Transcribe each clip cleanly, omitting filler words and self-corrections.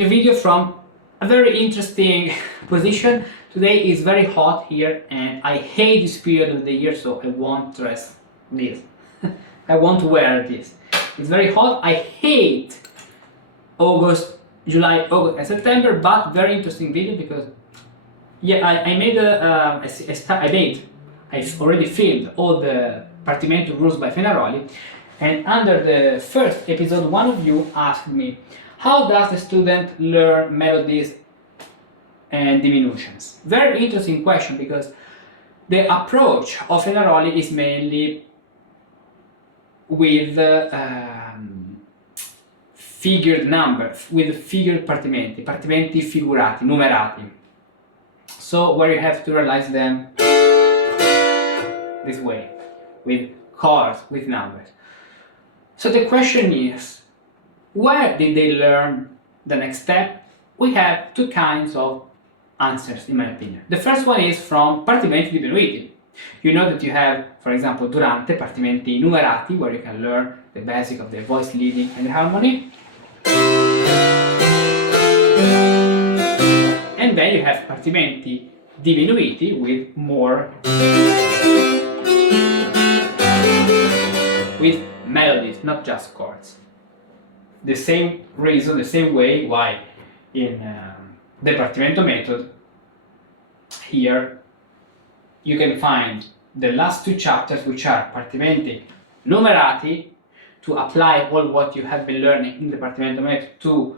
A video from a very interesting position. Today is very hot here and I hate this period of the year, so I won't dress this. I won't wear this. It's very hot. I hate August, July, August and September, but very interesting video because yeah, I've already filmed all the Partimento rules by Fenaroli, and under the first episode one of you asked me, how does the student learn melodies and diminutions? Very interesting question, because the approach of Fenaroli is mainly with figured numbers, with figured partimenti, partimenti figurati, numerati. So where you have to realize them this way, with chords, with numbers. So the question is, where did they learn the next step? We have two kinds of answers, in my opinion. The first one is from Partimenti diminuiti. You know that you have, for example, Durante, Partimenti numerati, where you can learn the basic of the voice leading and the harmony. And then you have Partimenti diminuiti with more, with melodies, not just chords. The same reason, the same way why in the Partimento method, here you can find the last two chapters, which are Partimenti numerati, to apply all what you have been learning in the Partimento method to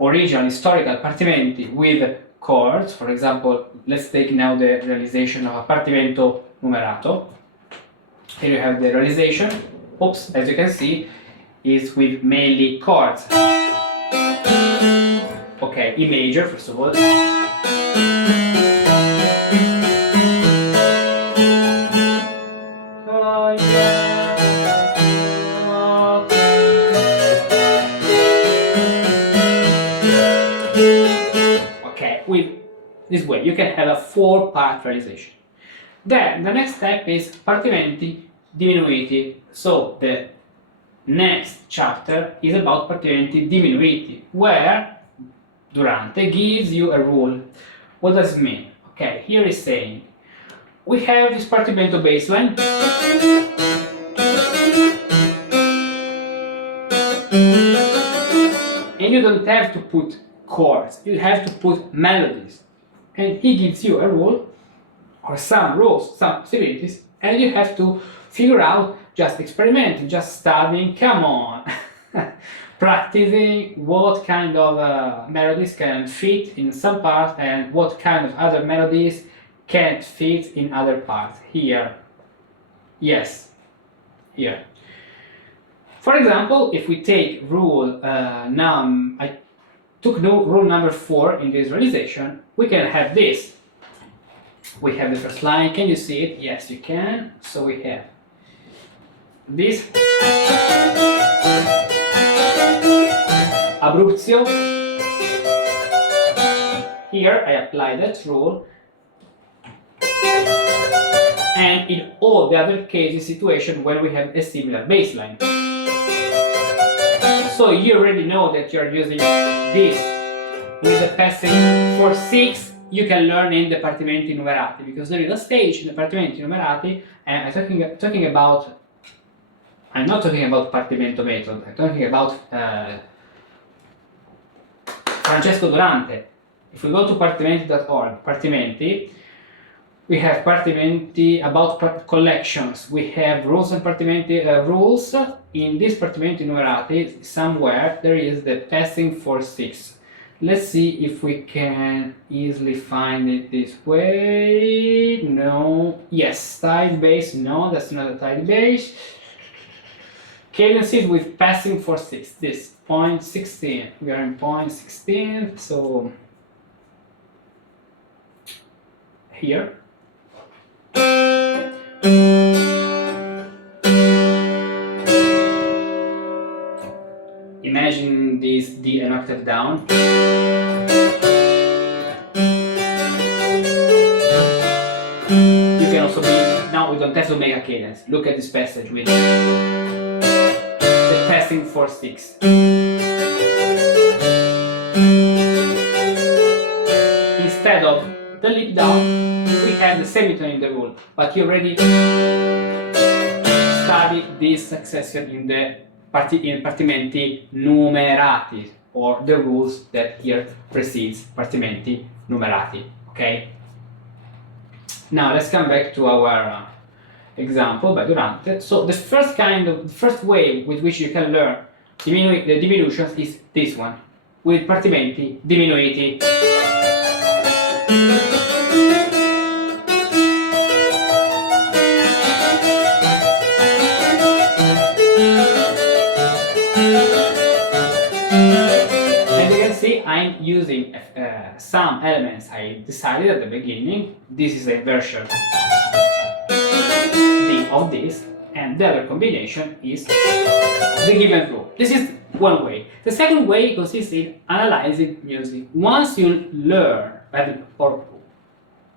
original historical Partimenti with chords. For example, let's take now the realization of a Partimento numerato. Here you have the realization. Oops, as you can see, is with mainly chords. Okay, E major first of all. Okay, with this way you can have a 4-part realization. Then the next step is Partimenti diminuiti. So the next chapter is about Partimenti diminuiti, where Durante gives you a rule. What does it mean? Okay, here is saying we have this Partimento baseline, and you don't have to put chords, you have to put melodies. And he gives you a rule, or some rules, some possibilities, and you have to figure out, just experimenting, just studying, come on, practicing what kind of melodies can fit in some parts and what kind of other melodies can't fit in other parts. Here, yes, here. For example, if we take rule I took rule number 4 in this realization, we can have this. We have the first line. Can you see it? Yes, you can. So we have this abruptio. Here I apply that rule, and in all the other cases, situation where we have a similar baseline. So you already know that you are using this with the passing for 6. You can learn in the Partimenti numerati, because there is a stage in the Partimenti numerati, and I'm not talking about Partimento method, I'm talking about Francesco Durante. If we go to partimenti.org, Partimenti, we have Partimenti about collections, we have rules and Partimenti rules. In this Partimenti numerati, somewhere there is the passing for 6. Let's see if we can easily find it this way. No. Yes, tied bass. No, that's not a tied bass. Cadences with passing for 6. This point 16. We are in point 16. So here. Imagine this D an octave down. You can also be, now we don't have to make a cadence. Look at this passage with the passing for 6. Instead of the lip down, we have the semitone in the rule, but you already studied this succession in the Partimenti numerati, or the rules that here precedes Partimenti numerati. Okay? Now let's come back to our example by Durante. So the first way with which you can learn the diminutions is this one, with Partimenti diminuiti. I'm using some elements I decided at the beginning. This is a version of this, and the other combination is the given rule. This is one way. The second way consists in analyzing music. Once you learn, or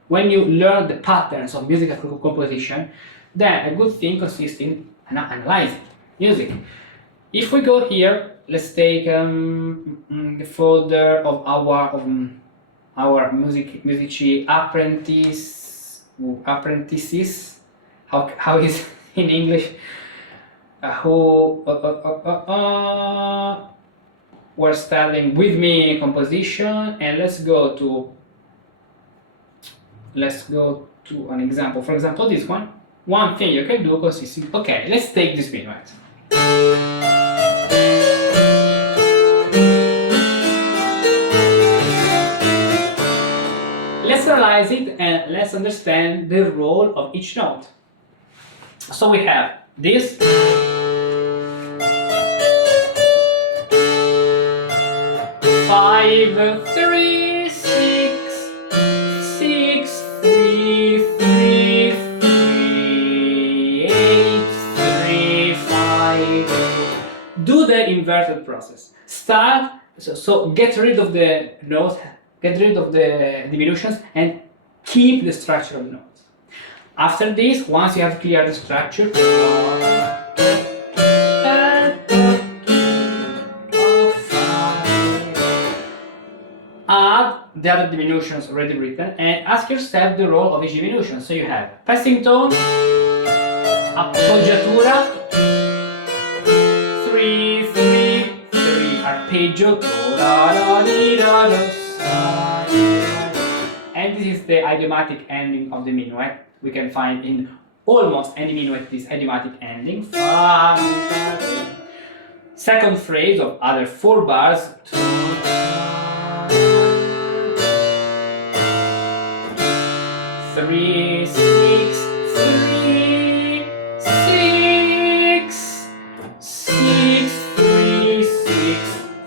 when you learn the patterns of musical composition, then a good thing consists in analyzing music. If we go here, let's take the folder of our musici apprentices. How is in English? Who were studying with me composition, and let's go to an example. For example, this one. One thing you can do consists in, okay, let's take this minuet. Let's analyze it and let's understand the role of each note. So we have this, 5, 3, 6, 6, 3, 3, 3, 8, 3, 5. Do the inverted process. Start, so get rid of the notes, get rid of the diminutions, and keep the structure of notes. After this, once you have cleared the structure, add the other diminutions already written and ask yourself the role of each diminution. So you have passing tone, appoggiatura, 3, 3, 3, arpeggio, and this is the idiomatic ending of the minuet. We can find in almost any minuet this idiomatic ending. Second phrase of other 4 bars. 3, 6, 3, 6, 6, 3, 6,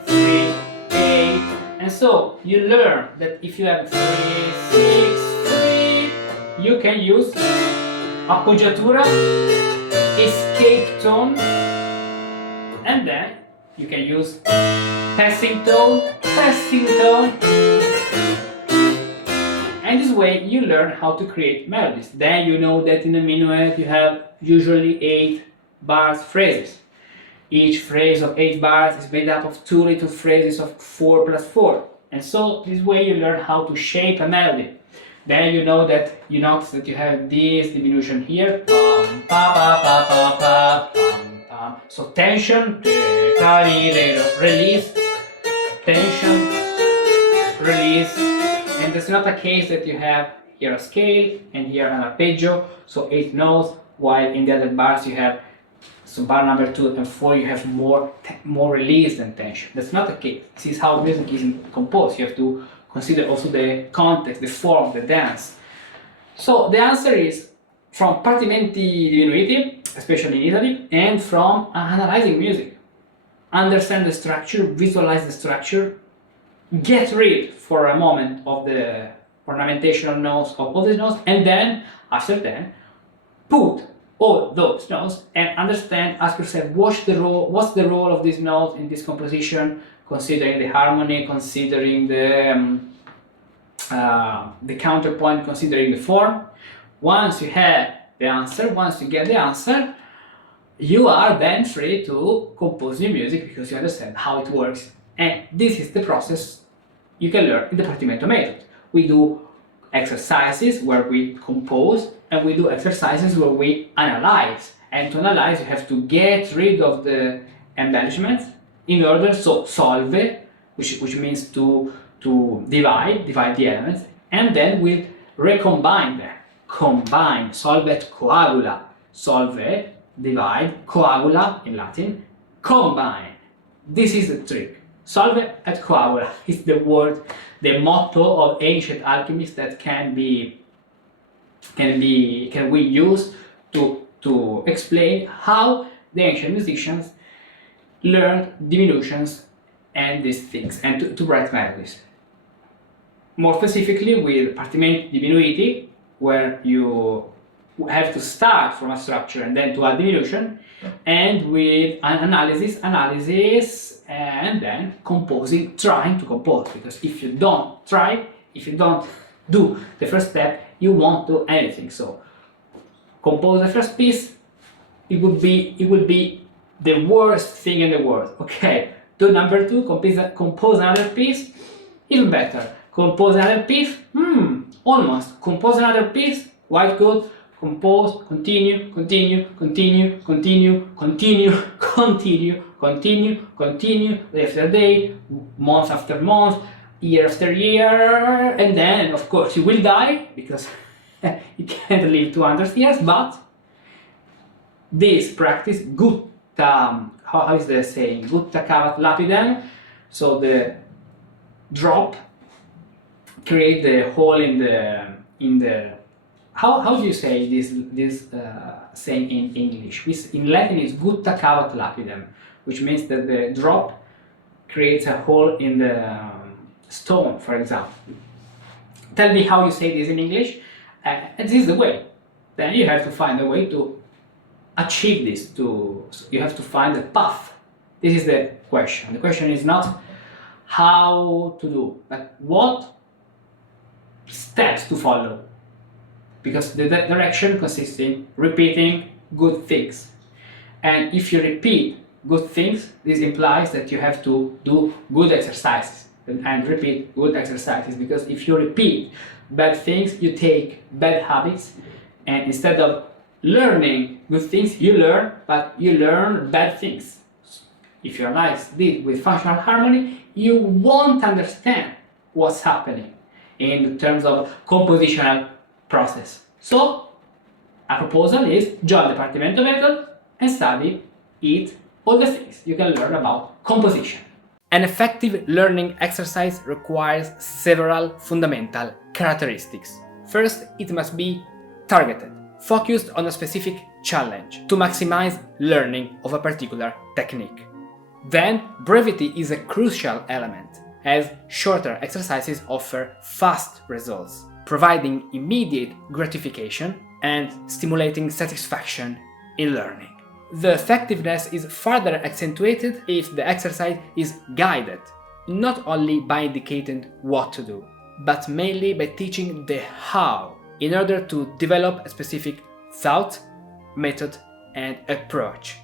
3, 8. And so you learn that if you have 3, 6, 3, you can use appoggiatura, escape tone, and then you can use passing tone, and this way you learn how to create melodies. Then you know that in a minuet you have usually 8 bars phrases. Each phrase of 8 bars is made up of 2 little phrases of 4 plus 4, and so this way you learn how to shape a melody. Then you know that you notice that you have this diminution here, so tension, release, tension, release, and it's not a case that you have here a scale and here an arpeggio, so 8 notes, while in the other bars you have, so bar number 2 and 4 you have more release than tension. That's not the case. This is how music is composed. You have to consider also the context, the form, the dance. So the answer is from Partimenti diminuiti, especially in Italy, and from analyzing music. Understand the structure, visualize the structure, get rid for a moment of the ornamentational notes of all these notes, and then, after that, put all those notes and understand, ask yourself, what's the role of these notes in this composition, considering the harmony, considering the counterpoint, considering the form. Once you have the answer, once you get the answer, you are then free to compose new music because you understand how it works. And this is the process you can learn in the Partimento method. We do exercises where we compose, and we do exercises where we analyze. And to analyze, you have to get rid of the embellishments in order, so solve, which means to divide the elements, and then we recombine them. Combine, solve et coagula. Solve, divide, coagula in Latin, combine. This is the trick. Solve et coagula is the word, the motto of ancient alchemists that can we use to explain how the ancient musicians learned diminutions and these things, and to write melodies. More specifically with Partimenti diminuiti, where you have to start from a structure and then to add diminution, and with an analysis, and then composing, trying to compose, because if you don't try, if you don't do the first step, you won't do anything. So compose the first piece, it will be the worst thing in the world. Okay, do number two, compose another piece, even better. Compose another piece, almost. Compose another piece, quite good. Compose, continue, day after day, month after month, year after year, and then of course you will die, because you can't live 200 years, but this practice, gutta, how is the saying, gutta cavat lapidem, so the drop create the hole in the how do you say this saying in English? In Latin is gutta cavat lapidem, which means that the drop creates a hole in the stone, for example. Tell me how you say this in English, and this is the way. Then you have to find a way to achieve this. You have to find a path. This is the question. The question is not how to do, but what steps to follow. Because the direction consists in repeating good things. And if you repeat good things, this implies that you have to do good exercises and repeat good exercises. Because if you repeat bad things, you take bad habits, and instead of learning good things, you learn bad things. If you analyze this with functional harmony, you won't understand what's happening in terms of compositional process. So, a proposal is join the Partimento method and study all the things you can learn about composition. An effective learning exercise requires several fundamental characteristics. First, it must be targeted, focused on a specific challenge to maximize learning of a particular technique. Then, brevity is a crucial element, as shorter exercises offer fast results, providing immediate gratification and stimulating satisfaction in learning. The effectiveness is further accentuated if the exercise is guided, not only by indicating what to do, but mainly by teaching the how, in order to develop a specific thought, method, and approach.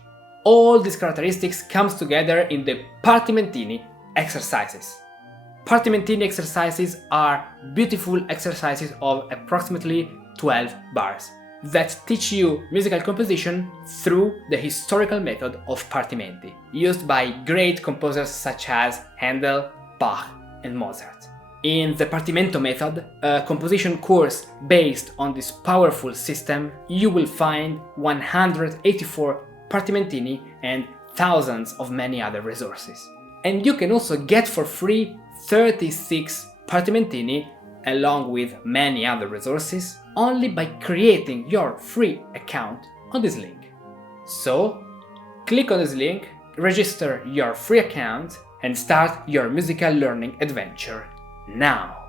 All these characteristics comes together in the Partimentini exercises. Partimentini exercises are beautiful exercises of approximately 12 bars that teach you musical composition through the historical method of Partimenti, used by great composers such as Handel, Bach, and Mozart. In the Partimento method, a composition course based on this powerful system, you will find 184 Partimentini and thousands of many other resources. And you can also get for free 36 Partimentini, along with many other resources, only by creating your free account on this link. So, click on this link, register your free account, and start your musical learning adventure now!